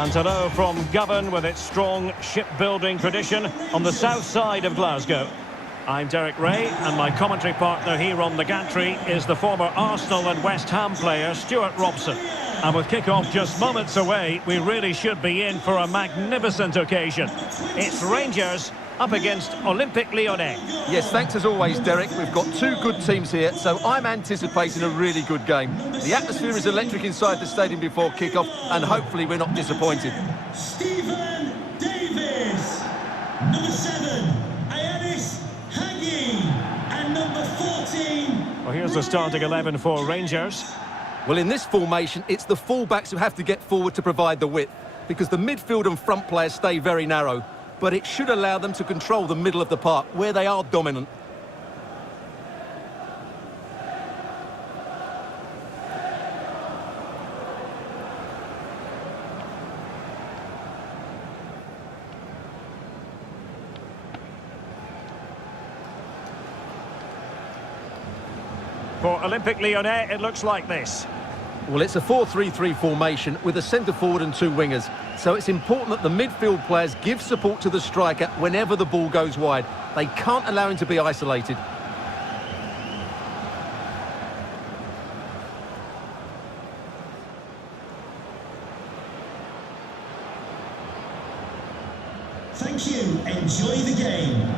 And hello from Govan with its strong shipbuilding tradition on the south side of Glasgow. I'm Derek Ray, and my commentary partner here on the gantry is the former Arsenal and West Ham player Stuart Robson. And with kick-off just moments away, we really should be in for a magnificent occasion. It's Rangers up against Olympique Lyonnais. Yes, thanks as always, Derek. We've got two good teams here, so I'm anticipating a really good game. The atmosphere is electric inside the stadium before kick-off, and hopefully we're not disappointed. Stephen Davis, number 7, Ayanis Hagi, and number 14. Well, here's the starting 11 for Rangers. Well, in this formation, it's the full-backs who have to get forward to provide the width, because the midfield and front players stay very narrow. But it should allow them to control the middle of the park, where they are dominant. For Olympique Lyonnais, it looks like this. Well, it's a 4-3-3 formation with a centre forward and two wingers. So it's important that the midfield players give support to the striker whenever the ball goes wide. They can't allow him to be isolated. Thank you. Enjoy the game.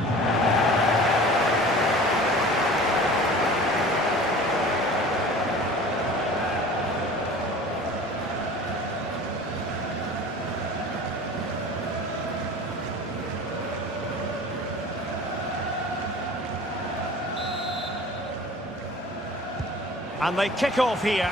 And they kick off here.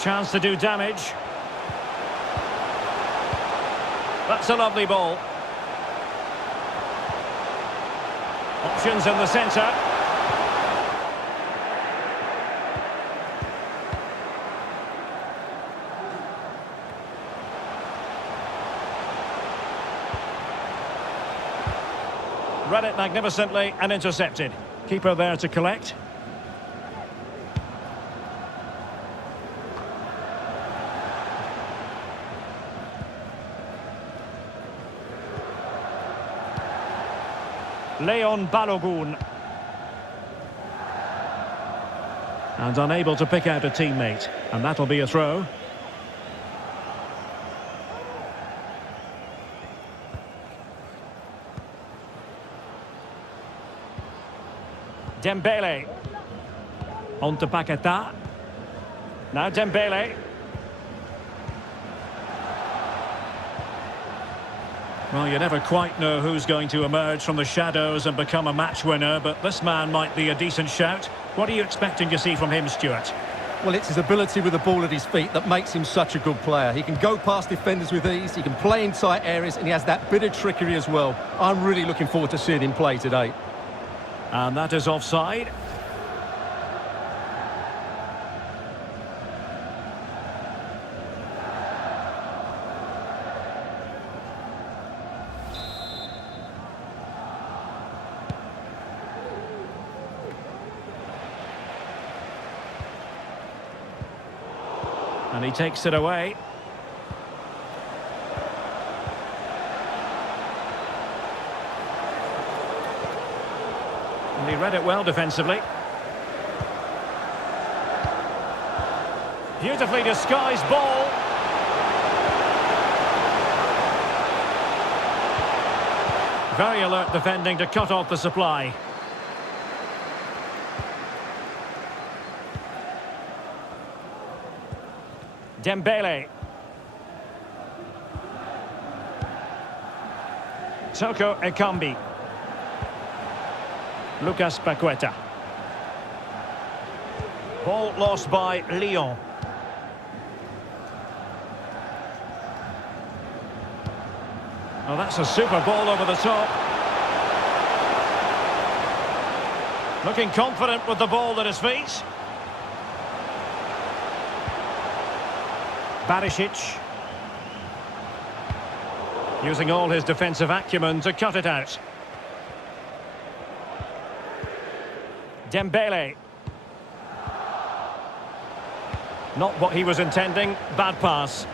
Chance to do damage. That's a lovely ball. Options in the centre. Read it magnificently and intercepted. Keeper there to collect. Leon Balogun. And unable to pick out a teammate. And that'll be a throw. Dembele. On to Paqueta. Now Dembele. Well, you never quite know who's going to emerge from the shadows and become a match winner, but this man might be a decent shout. What are you expecting to see from him, Stuart? Well, it's his ability with the ball at his feet that makes him such a good player. He can go past defenders with ease, he can play in tight areas, and he has that bit of trickery as well. I'm really looking forward to seeing him play today. And that is offside. And he takes it away. And he read it well defensively. Beautifully disguised ball. Very alert defending to cut off the supply. Dembele. Toko Ekambi. Lucas Paqueta. Ball lost by Lyon. Oh, that's a super ball over the top. Looking confident with the ball at his feet. Barisic. Using all his defensive acumen to cut it out. Dembele. Not what he was intending. Bad pass.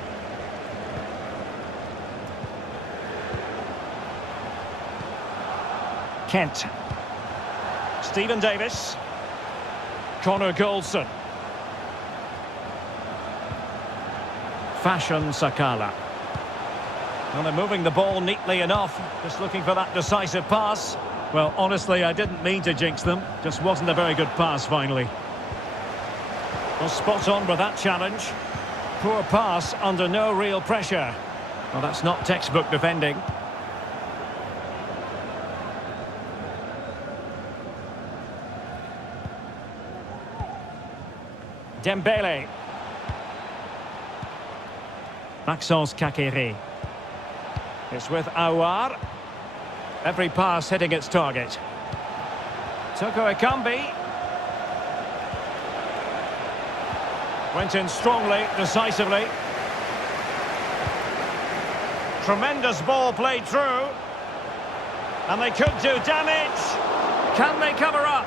Kent. Stephen Davis. Connor Goldson. Fashion Sakala. Well, they're moving the ball neatly enough. Just looking for that decisive pass. Well, honestly, I didn't mean to jinx them. Just wasn't a very good pass, finally. Well, spot on with that challenge. Poor pass under no real pressure. Well, that's not textbook defending. Dembele. Maxence Kakere. It's with Aouar. Every pass hitting its target. Toko Ekambi. Went in strongly, decisively. Tremendous ball played through. And they could do damage. Can they cover up?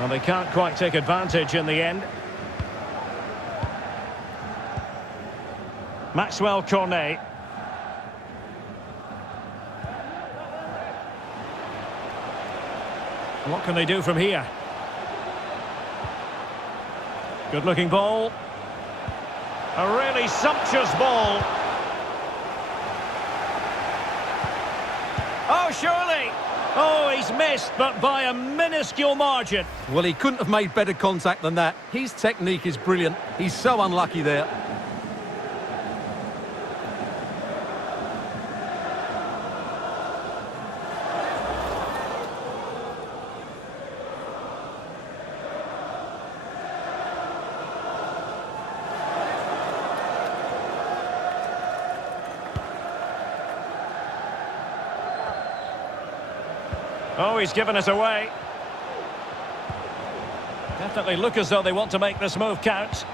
Well, they can't quite take advantage in the end. Maxwell Cornet. What can they do from here? Good-looking ball. A really sumptuous ball. Oh, surely! Oh, he's missed, but by a minuscule margin. Well, he couldn't have made better contact than that. His technique is brilliant. He's so unlucky there. Oh, he's given it away. Definitely look as though they want to make this move count.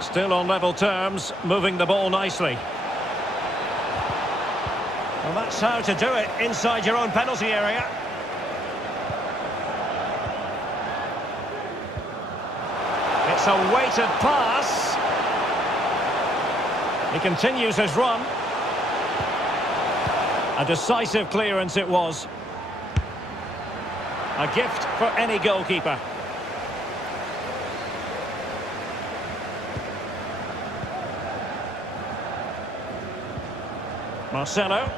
Still on level terms, moving the ball nicely. Well, that's how to do it inside your own penalty area. It's a weighted pass. He continues his run. A decisive clearance it was. A gift for any goalkeeper. Marcelo.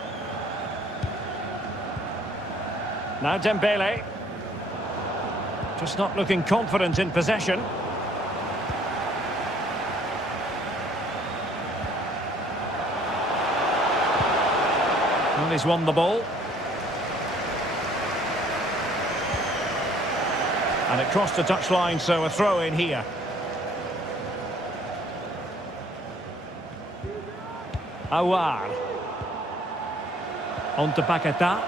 Now Dembele. Just not looking confident in possession. Well, he's won the ball. And it crossed the touchline, so a throw in here. Aouar. On to Paqueta.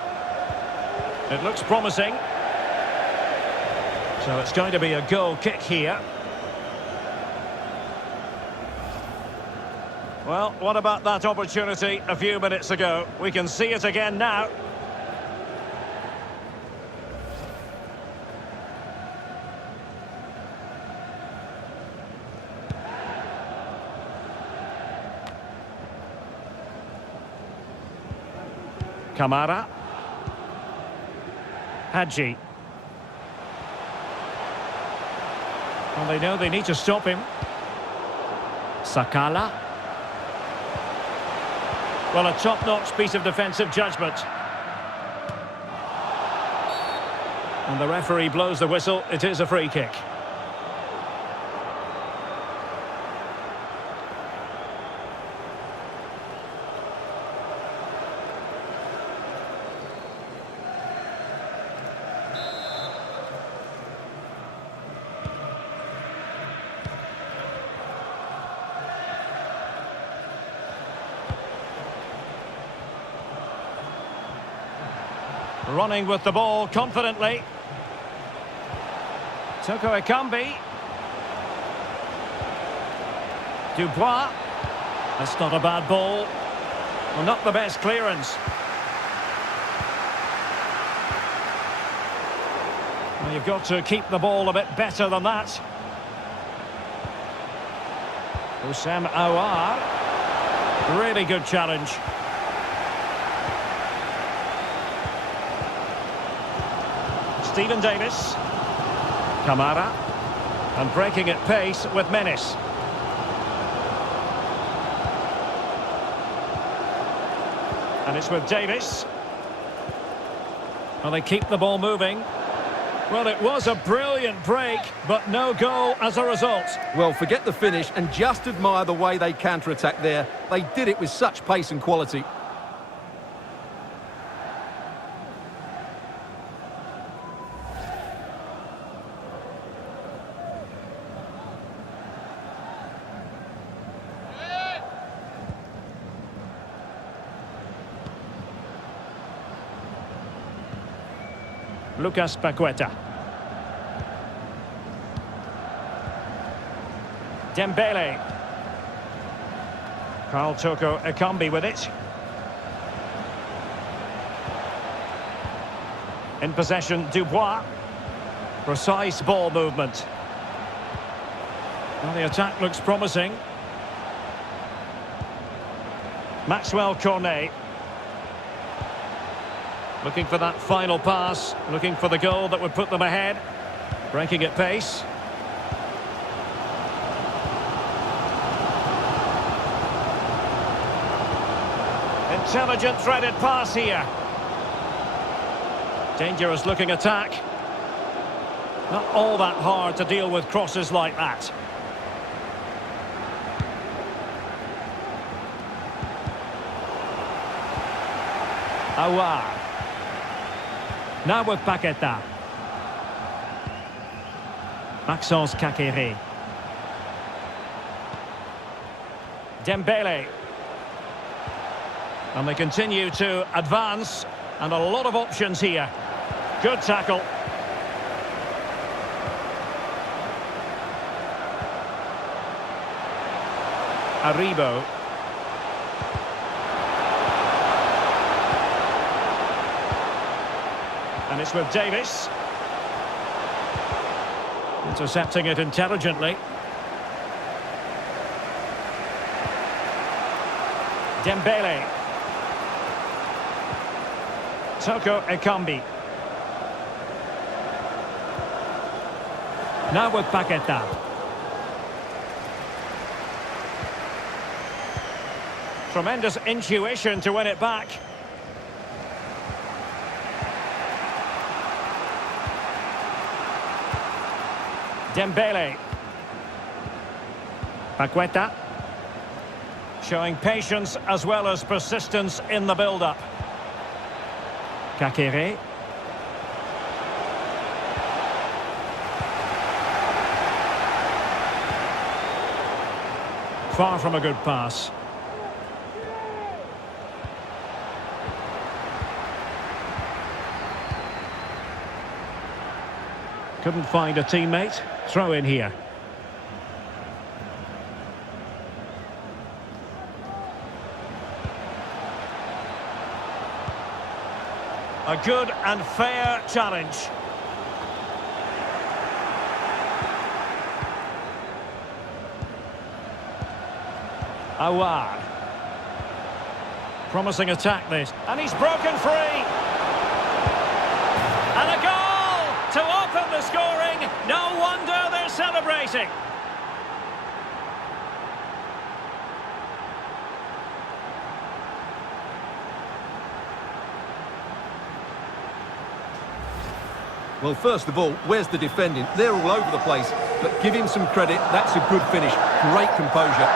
It looks promising. So it's going to be a goal kick here. Well, what about that opportunity a few minutes ago? We can see it again now. Kamara. Hadji. Well, they know they need to stop him. Sakala. Well, a top-notch piece of defensive judgment. And the referee blows the whistle. It is a free kick. Running with the ball confidently. Toko Ekambi. Dubois. That's not a bad ball. Well, not the best clearance. Well, you've got to keep the ball a bit better than that. Houssem Aouar. Really good challenge. Stephen Davis. Kamara. And breaking at pace with menace. And it's with Davis. Well, they keep the ball moving. Well, it was a brilliant break, but no goal as a result. Well, forget the finish and just admire the way they counter-attack there. They did it with such pace and quality. Lucas Paqueta. Dembele. Carl Toko Ekambi with it. In possession, Dubois. Precise ball movement. Well, the attack looks promising. Maxwell Cornet. Looking for that final pass, looking for the goal that would put them ahead. Breaking at pace. Intelligent threaded pass here. Dangerous looking attack. Not all that hard to deal with crosses like that. Aouar. Now with Paqueta. Maxence Kakere. Dembele. And they continue to advance. And a lot of options here. Good tackle. Aribo. And it's with Davis. Intercepting it intelligently. Dembele. Toko Ekambi. Now with Paqueta. Tremendous intuition to win it back. Dembele. Paqueta. Showing patience as well as persistence in the build-up. Kakere. Far from a good pass. Couldn't find a teammate. Throw in here. A good and fair challenge. Aouar. Promising attack this. And he's broken free. And a goal to open the scoring. No wonder they're celebrating. Well, first of all, where's the defending? They're all over the place, but give him some credit. That's a good finish. Great composure.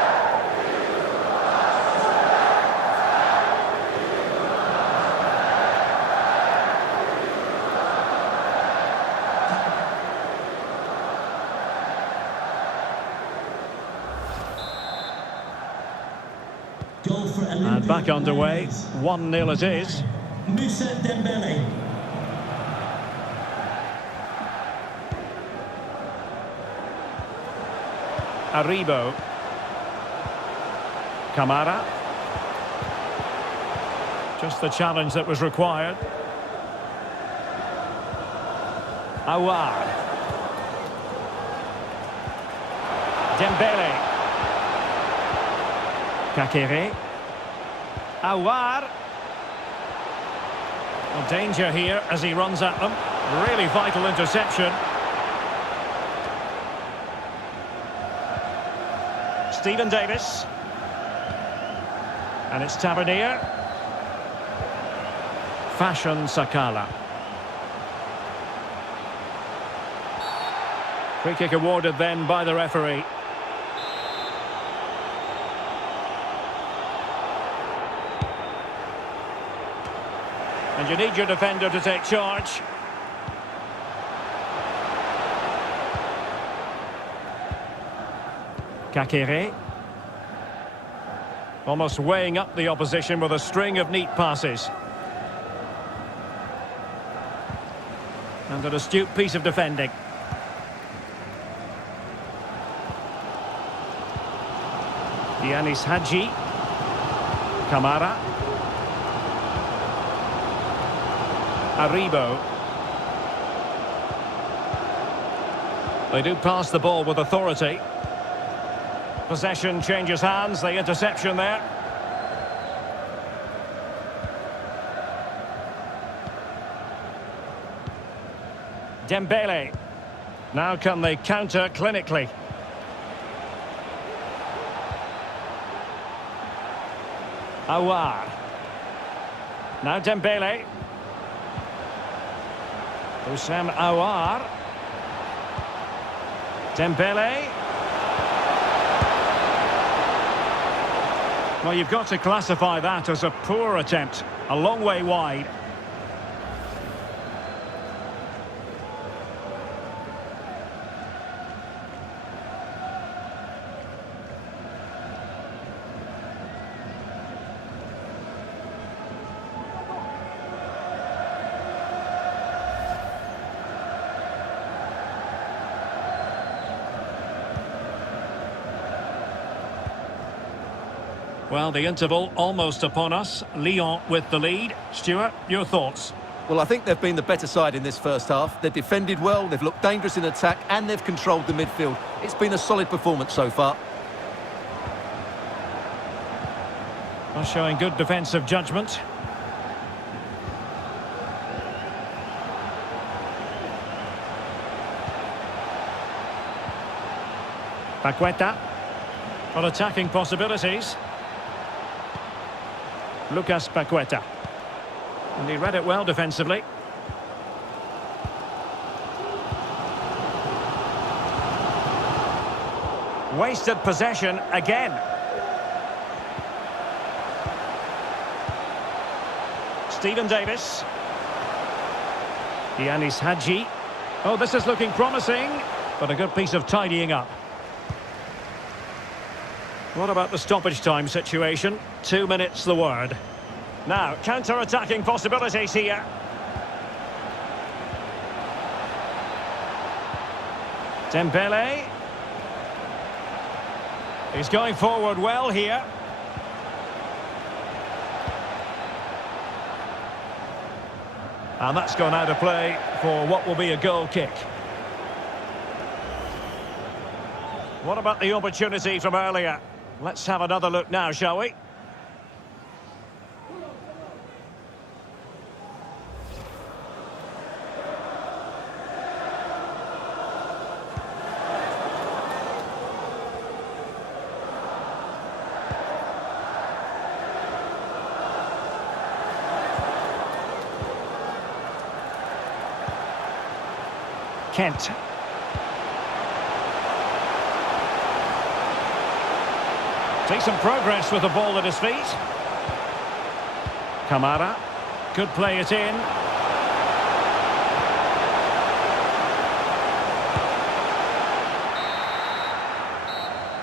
Goal for And back underway. 1-0 it is. Moussa Dembele. Aribo. Kamara. Just the challenge that was required. Awar. Dembele. Kakere. Awar. Well, danger here as he runs at them. Really vital interception. Stephen Davis. And it's Tavernier. Fashion Sakala. Free kick awarded then by the referee. And you need your defender to take charge. Kakere. Almost weighing up the opposition with a string of neat passes. And an astute piece of defending. Yanis Hadji. Kamara. Aribo. They do pass the ball with authority. Possession changes hands, the interception there. Dembele. Now can they counter clinically? Awar. Now Dembele. Houssem Awar. Dembele. Well, you've got to classify that as a poor attempt. A long way wide. Well, the interval almost upon us. Lyon with the lead. Stuart, your thoughts? Well, I think they've been the better side in this first half. They've defended well, they've looked dangerous in attack, and they've controlled the midfield. It's been a solid performance so far. Well, showing good defensive judgment. Paqueta. For attacking possibilities. Lucas Paqueta. And he read it well defensively. Wasted possession again. Stephen Davis. Yanis Hadji. Oh, this is looking promising, but a good piece of tidying up. What about the stoppage time situation? 2 minutes the word. Now, counter-attacking possibilities here. Dembele. He's going forward well here. And that's gone out of play for what will be a goal kick. What about the opportunity from earlier? Let's have another look now, shall we? Kent. Decent progress with the ball at his feet. Kamara could play it in.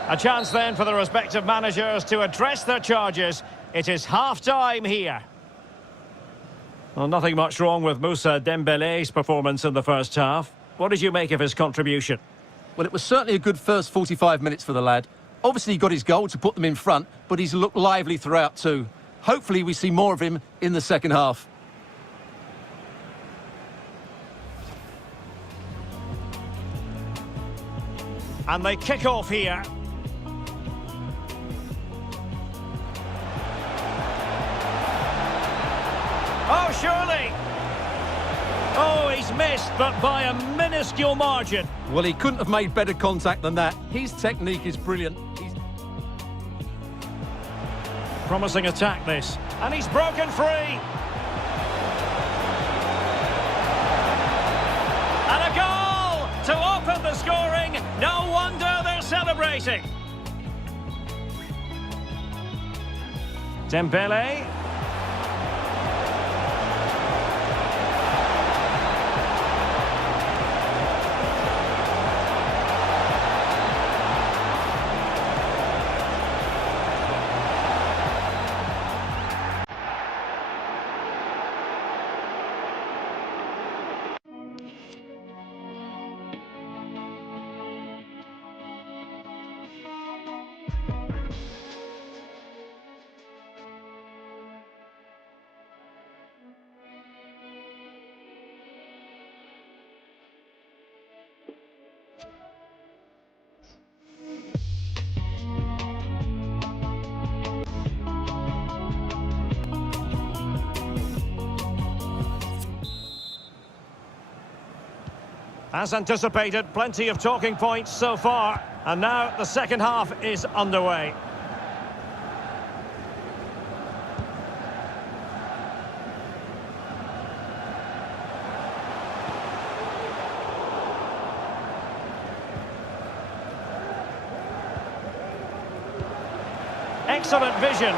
A chance then for the respective managers to address their charges. It is half-time here. Well, nothing much wrong with Moussa Dembele's performance in the first half. What did you make of his contribution? Well, it was certainly a good first 45 minutes for the lad. Obviously, he got his goal to put them in front, but he's looked lively throughout too. Hopefully, we see more of him in the second half. And they kick off here. Oh, surely! Oh, he's missed, but by a minuscule margin. Well, he couldn't have made better contact than that. His technique is brilliant. Promising attack, this. And he's broken free. And a goal to open the scoring. No wonder they're celebrating. Dembele. As anticipated, plenty of talking points so far. And now the second half is underway. Excellent vision.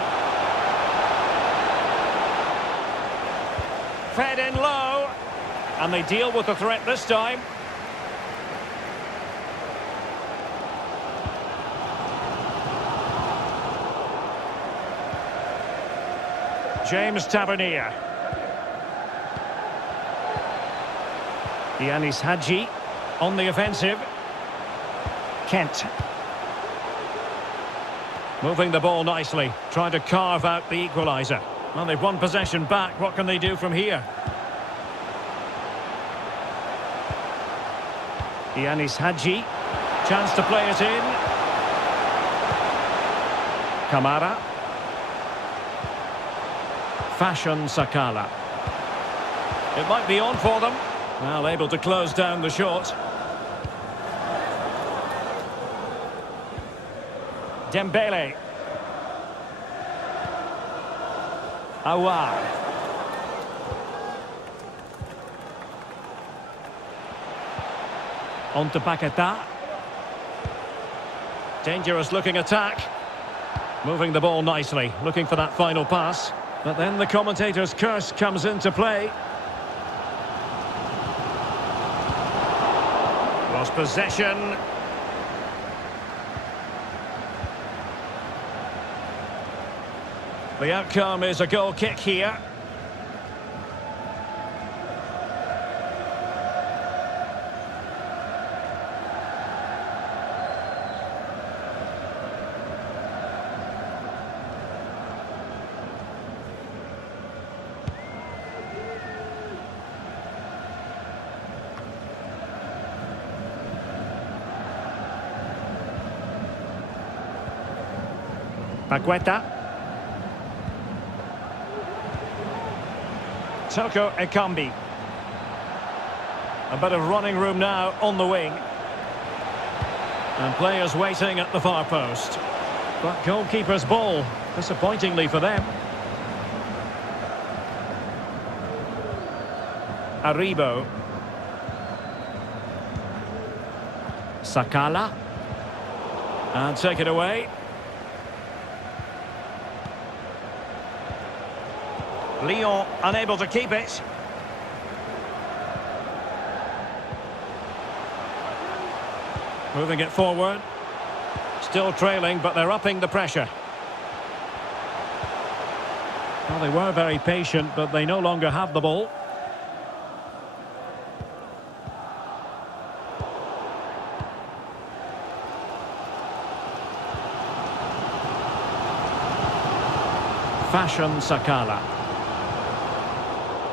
Fed in low. And they deal with the threat this time. James Tavernier. Yanis Hadji on the offensive. Kent. Moving the ball nicely, trying to carve out the equaliser. Well, they've won possession back. What can they do from here? Yanis Hadji. Chance to play it in. Kamara. Fashion Sakala. It might be on for them. Well, able to close down the shot. Dembele. Awar. On to Paqueta. Dangerous looking attack. Moving the ball nicely, looking for that final pass. But then the commentator's curse comes into play. Lost possession. The outcome is a goal kick here. Paqueta. Toko Ekambi. A bit of running room now on the wing. And players waiting at the far post. But goalkeeper's ball, disappointingly for them. Aribo. Sakala. And take it away. Lyon unable to keep it. Moving it forward. Still trailing, but they're upping the pressure. Well, they were very patient, but they no longer have the ball. Fashion Sakala.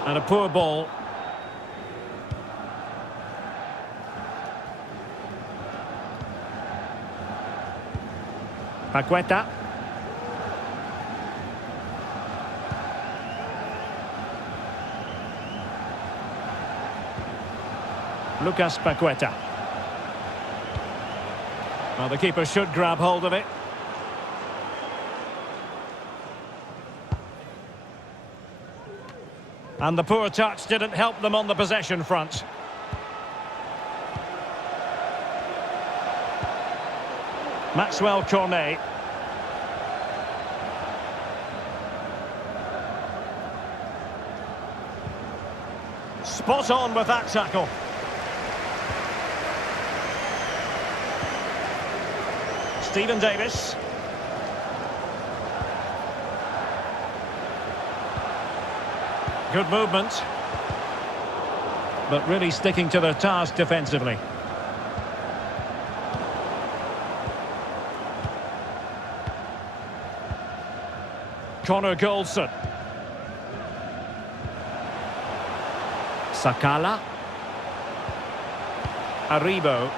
And a poor ball. Paqueta. Lucas Paqueta. Well, the keeper should grab hold of it. And the poor touch didn't help them on the possession front. Maxwell Cornet. Spot on with that tackle. Stephen Davis. Good movement. But really sticking to their task defensively. Connor Goldson. Sakala. Aribo.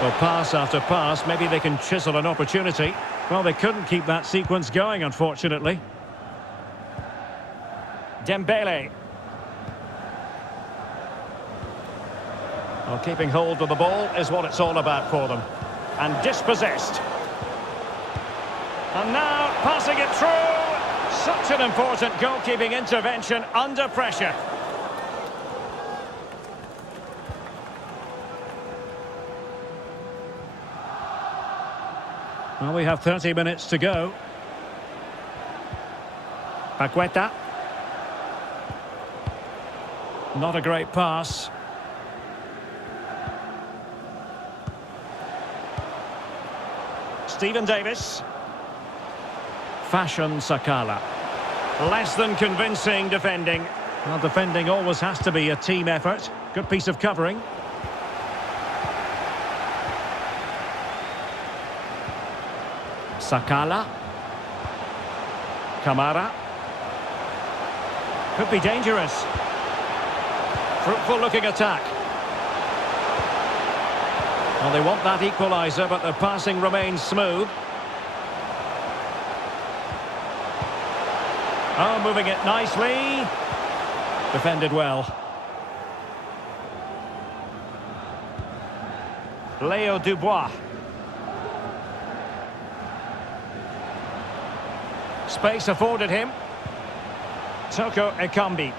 Well, pass after pass, maybe they can chisel an opportunity. Well, they couldn't keep that sequence going, unfortunately. Dembele. Well, keeping hold of the ball is what it's all about for them. And dispossessed. And now passing it through. Such an important goalkeeping intervention under pressure. Well, we have 30 minutes to go. Paqueta. Not a great pass. Stephen Davis. Fashion Sakala. Less than convincing defending. Well, defending always has to be a team effort. Good piece of covering. Sakala. Kamara. Could be dangerous. Fruitful looking attack. Well, they want that equaliser, but the passing remains smooth. Oh, moving it nicely. Defended well. Leo Dubois. Space afforded him. Toko Ekambi.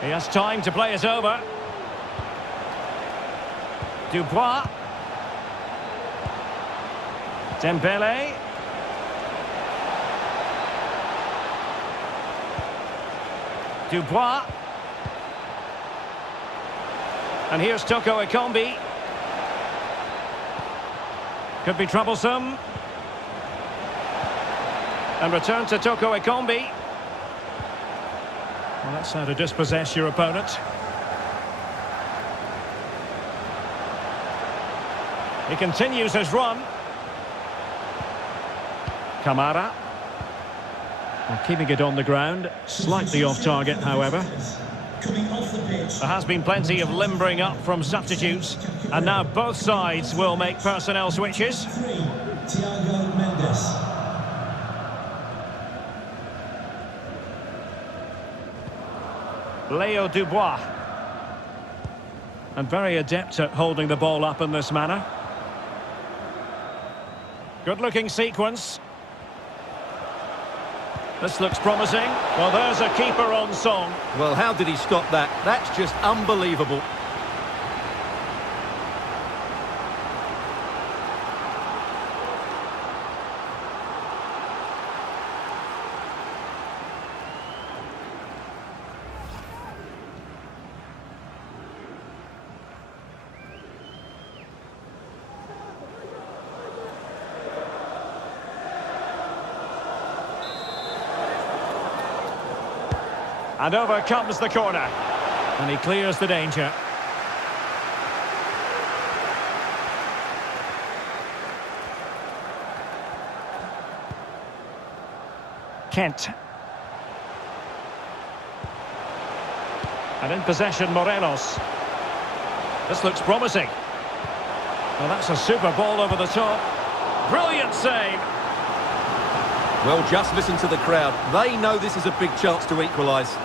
He has time to play it over. Dubois. Dembele. Dubois. And here's Toko Ekambi. Could be troublesome. And return to Toko Ekambi. Well, that's how to dispossess your opponent. He continues his run. Kamara. Well, keeping it on the ground. Slightly off target, however. There has been plenty of limbering up from substitutes. And now both sides will make personnel switches. Thiago Mendes. Leo Dubois. And very adept at holding the ball up in this manner. Good-looking sequence. This looks promising. Well, there's a keeper on song. Well, how did he stop that? That's just unbelievable. And over comes the corner. And he clears the danger. Kent. And in possession, Morelos. This looks promising. Well, that's a super ball over the top. Brilliant save. Well, just listen to the crowd. They know this is a big chance to equalise.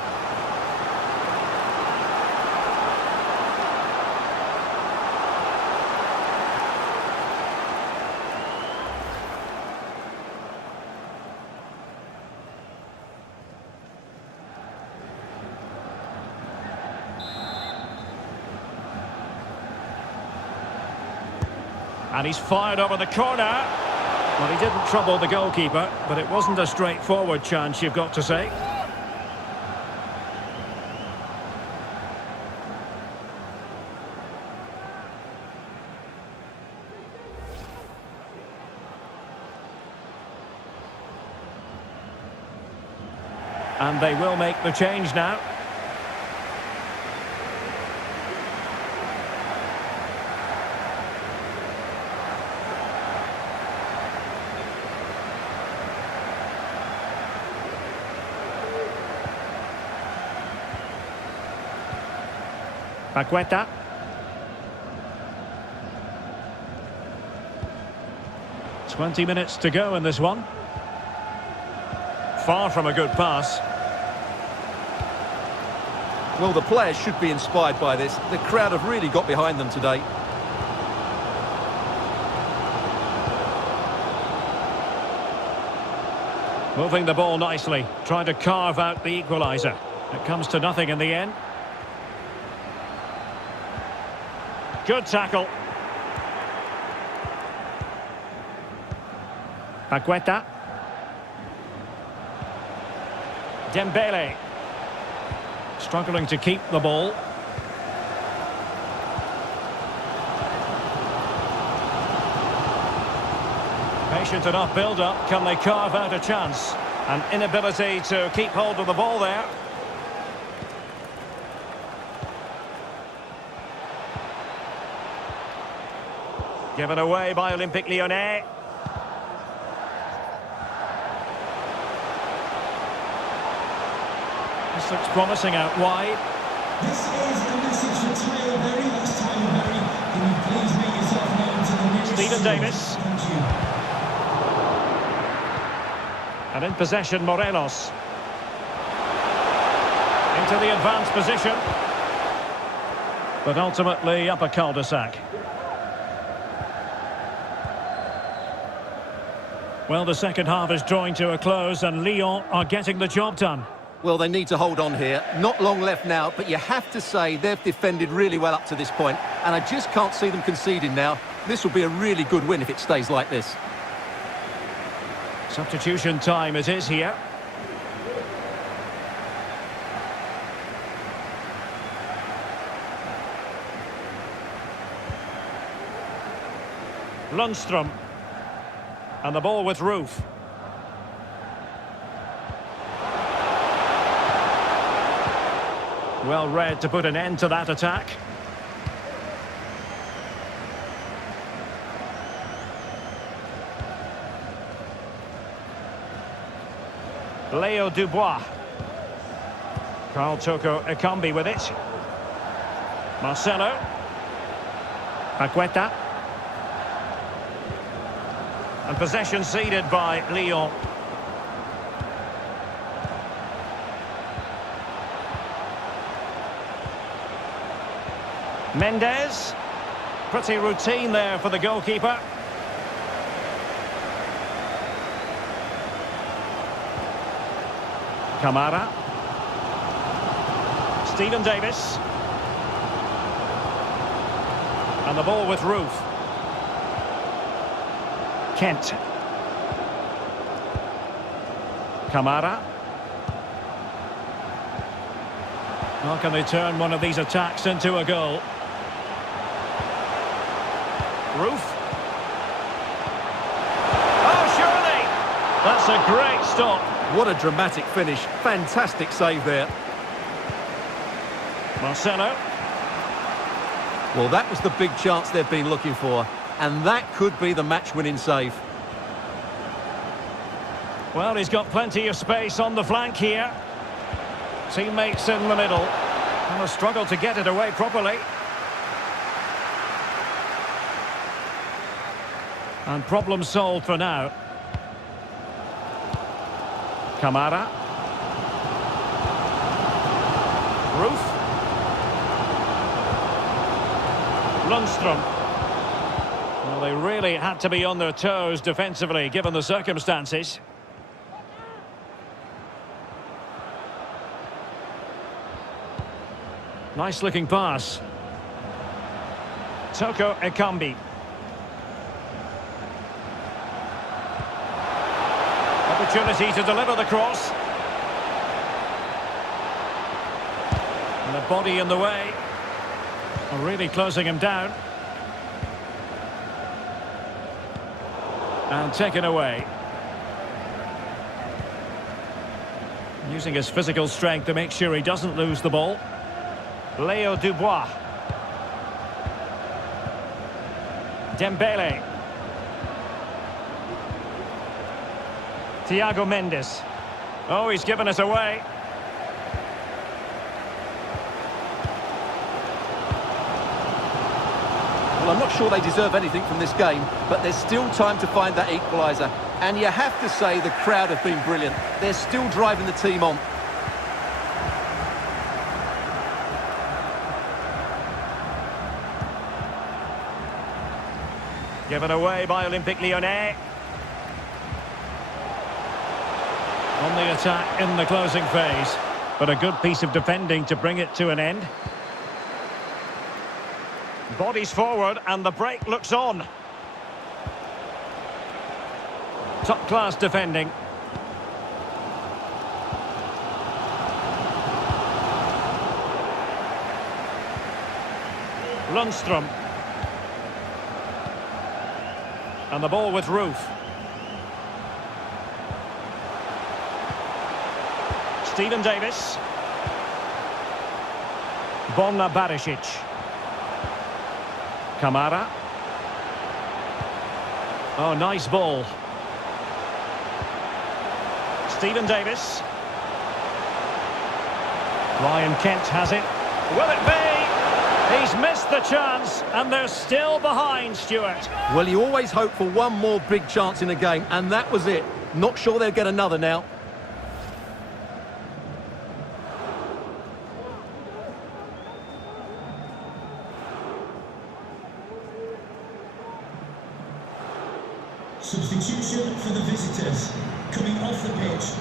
And he's fired over the corner. Well, he didn't trouble the goalkeeper, but it wasn't a straightforward chance, you've got to say. And they will make the change now. Paqueta. "20 minutes to go in this one. Far from a good pass. Well, the players should be inspired by this. The crowd have really got behind them today. Moving the ball nicely, trying to carve out the equaliser. It comes to nothing in the end. Good tackle. Paqueta. Dembele. Struggling to keep the ball. Patient enough build-up. Can they carve out a chance? An inability to keep hold of the ball there. Given away by Olympique Lyonnais. This looks promising out wide. This is a message for Tyler Berry. That's Tyler Berry. Can you please make yourself known to the nearest... Stephen Davis. Thank you. And in possession, Morelos. Into the advanced position. But ultimately up a cul-de-sac. Well, the second half is drawing to a close and Lyon are getting the job done. Well, they need to hold on here. Not long left now, but you have to say they've defended really well up to this point, and I just can't see them conceding now. This will be a really good win if it stays like this. Substitution time it is here. Lundstrom. And the ball with Roof. Well read to put an end to that attack. Leo Dubois. Carl Toko Ekambi with it. Marcelo. Paqueta. And possession ceded by Lyon. Mendes. Pretty routine there for the goalkeeper. Kamara. Stephen Davis. And the ball with Roof. Kent. Kamara. How can they turn one of these attacks into a goal? Roof. Oh, surely! That's a great stop. What a dramatic finish. Fantastic save there. Marcelo. Well, that was the big chance they've been looking for. And that could be the match-winning save. Well, he's got plenty of space on the flank here. Teammates in the middle. And a struggle to get it away properly. And problem solved for now. Kamara. Roof. Lundstrom. Well, they really had to be on their toes defensively, given the circumstances. Nice looking pass. Toko Ekambi. Opportunity to deliver the cross. And the body in the way. Really closing him down. And taken away. Using his physical strength to make sure he doesn't lose the ball. Leo Dubois. Dembele. Thiago Mendes. Oh, he's given us away. Well, I'm not sure they deserve anything from this game, but there's still time to find that equaliser. And you have to say the crowd have been brilliant. They're still driving the team on. Given away by Olympique Lyonnais. On the attack in the closing phase. But a good piece of defending to bring it to an end. Bodies forward and the break looks on. Top-class defending. Lundstrom. And the ball with Roof. Stephen Davis. Bonna Barisic. Kamara. Oh, nice ball. Stephen Davis. Ryan Kent has it. Will it be? He's missed the chance, and they're still behind, Stuart. Well, you always hope for one more big chance in a game, and that was it. Not sure they'll get another now. Substitution for the visitors. Coming off the pitch,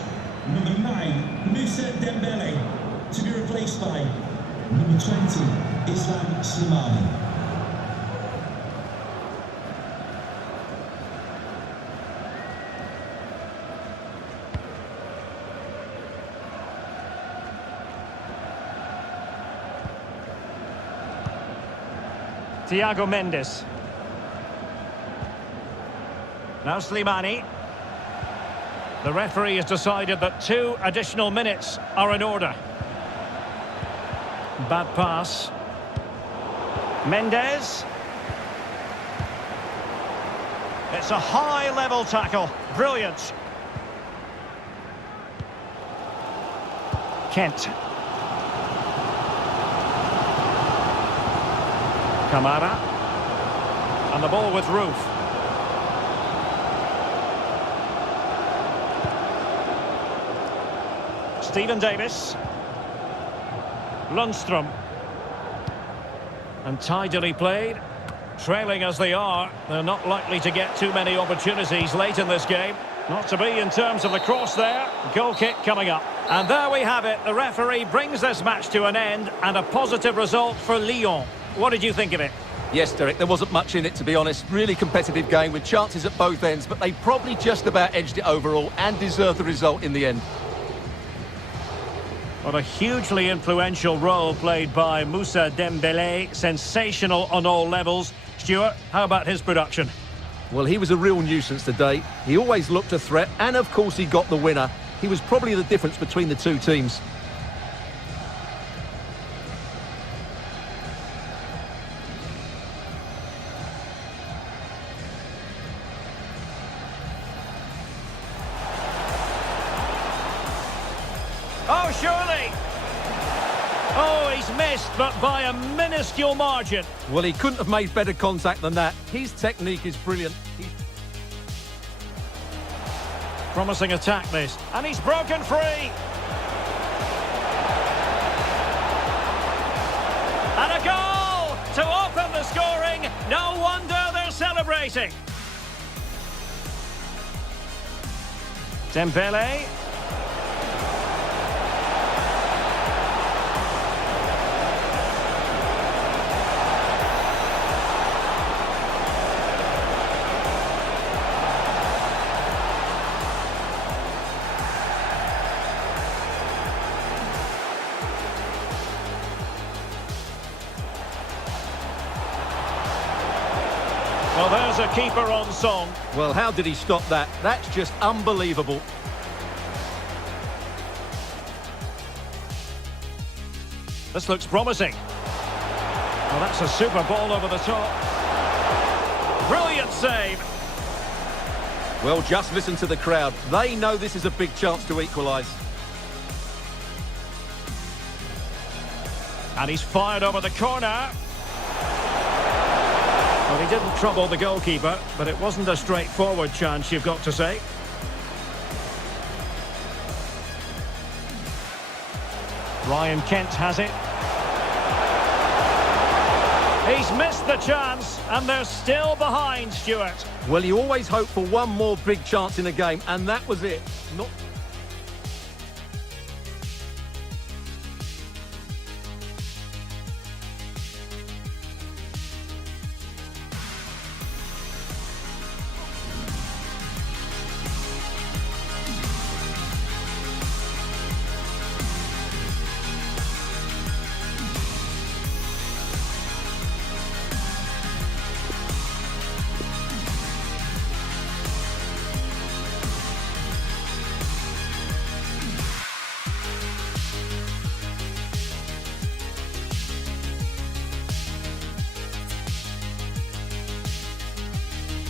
number 9, Moussa Dembele, to be replaced by number 20, Islam Slimani. Thiago Mendes. Now Slimani. The referee has decided that 2 additional minutes are in order. Bad pass. Mendes. It's a high-level tackle. Brilliant. Kent. Kamara. And the ball with Roof. Stephen Davis. Lundstrom. And tidily played. Trailing as they are, they're not likely to get too many opportunities late in this game. Not to be in terms of the cross there. Goal kick coming up. And there we have it. The referee brings this match to an end and a positive result for Lyon. What did you think of it? Yes, Derek, there wasn't much in it, to be honest. Really competitive game with chances at both ends, but they probably just about edged it overall and deserved the result in the end. What a hugely influential role played by Moussa Dembele. Sensational on all levels. Stuart, how about his production? Well, he was a real nuisance today. He always looked a threat, and of course he got the winner. He was probably the difference between the two teams. surely. Oh, he's missed, but by a minuscule margin. Well, he couldn't have made better contact than that. His technique is brilliant. Promising attack this. And he's broken free. And a goal to open the scoring. No wonder they're celebrating. Dembele. Well, there's a keeper on song. Well, how did he stop that? That's just unbelievable. This looks promising. Well, that's a super ball over the top. Brilliant save. Well, just listen to the crowd. They know this is a big chance to equalise. And he's fired over the corner. Well, he didn't trouble the goalkeeper, but it wasn't a straightforward chance, you've got to say. Ryan Kent has it. He's missed the chance, and they're still behind, Stuart. Well, you always hope for one more big chance in a game, and that was it. Not